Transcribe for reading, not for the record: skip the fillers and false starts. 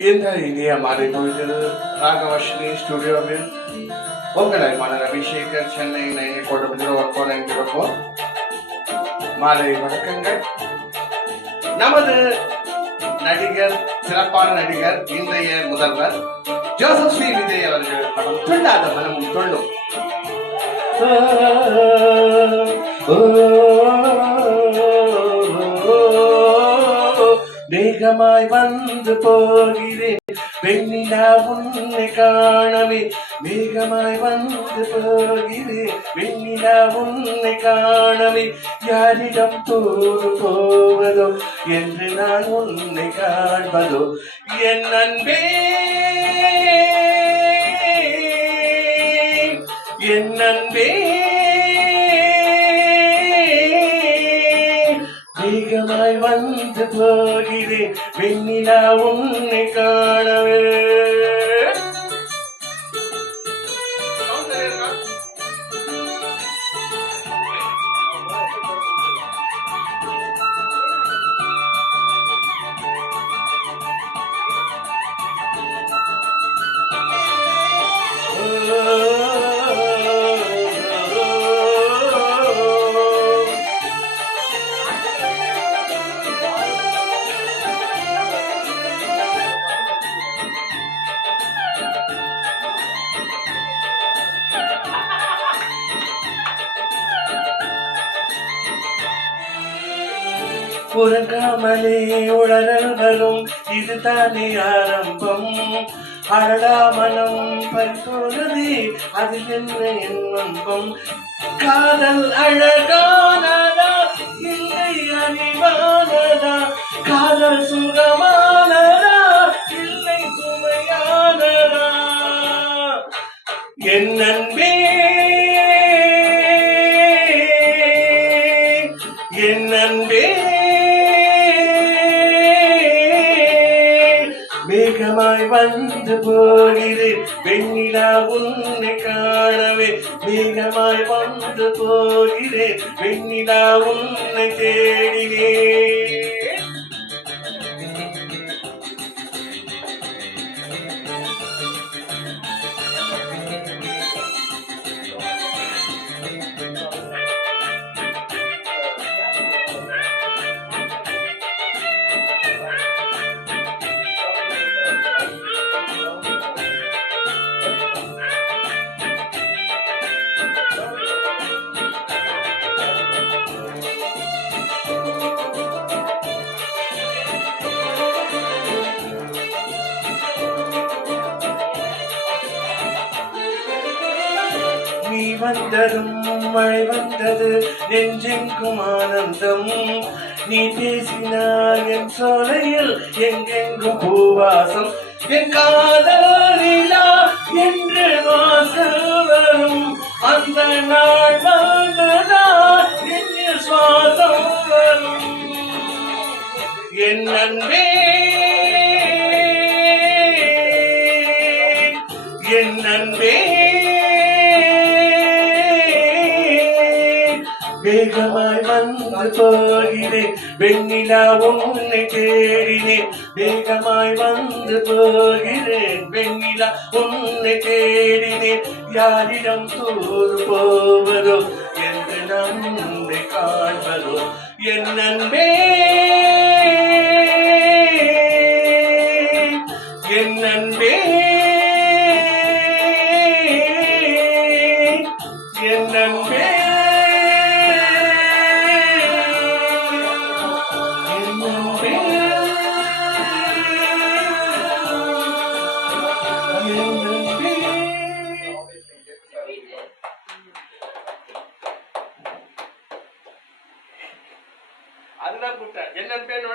இந்த இனிய மாலை பொழுதில் ராகவர்ஷினி ஸ்டுடியோவில் உங்களை மலர் அபிஷேகர் சென்னை நைனை போட்டு என்கிறப்போம் மாலை வணக்கங்கள். நமது நடிகர், சிறப்பான நடிகர், இன்றைய முதல்வர் ஜோசப் ஸ்ரீ விஜய் அவர்கள் படம் துள்ளாத மனமும் துள்ளும். வேகமாய் வந்து போகிறேன் வெண்ணிலா உன்னை காணவே, வேகமாய் வந்து போகிறேன் வெண்ணிலா உன்னை காணவே, யாரிடம் தூது போவதோ என்று நான் உன்னை காண்பதோ, என் அன்பே என் அன்பே, வேகமாய் வந்து போகிறேன் வெண்ணிலா உன்னை காணவே. உறங்காமலே உளறல் வரும் இதுதானே ஆரம்பம், அழடா மனம் பறித்தோனதே அதில் என்ன என் நம்பம், காதல் அழகானதா இல்லை அறிவானதா, காதல் சுகமானதா இல்லை சுமையானதா, என் அன்பே என் அன்பே, வேகமாய் வந்து போகிறேன் வெண்ணிலா உன்னை காணவே, வேகமாய் வந்து போகிறேன் வெண்ணிலா உன்னை தேடினேன். நீ வந்ததும் மழை வந்தது நெஞ்செங்கும் ஆனந்தம், நீ பேசினாய் என் சோலையில் எங்கெங்கும் பூவாசம், என் காதல் நிலா என்று வாசல் வரும் அந்த நாள் வந்ததா என்னில் சுவாசம் வரும், என் அன்பே என் அன்பே, வேகமாய் வந்து போகிறேன் வெண்ணிலா உன்னை தேடினேன், வேகமாய் வந்து போகிறேன் வெண்ணிலா உன்னை தேடினேன், யாரிடம் தூது போவதோ என்று நம்பை காண்பதோ, என் அன்பே என் அன்பே என் அன்பே. அதுதான் கூப்பிட்டேன் என்ன பேர்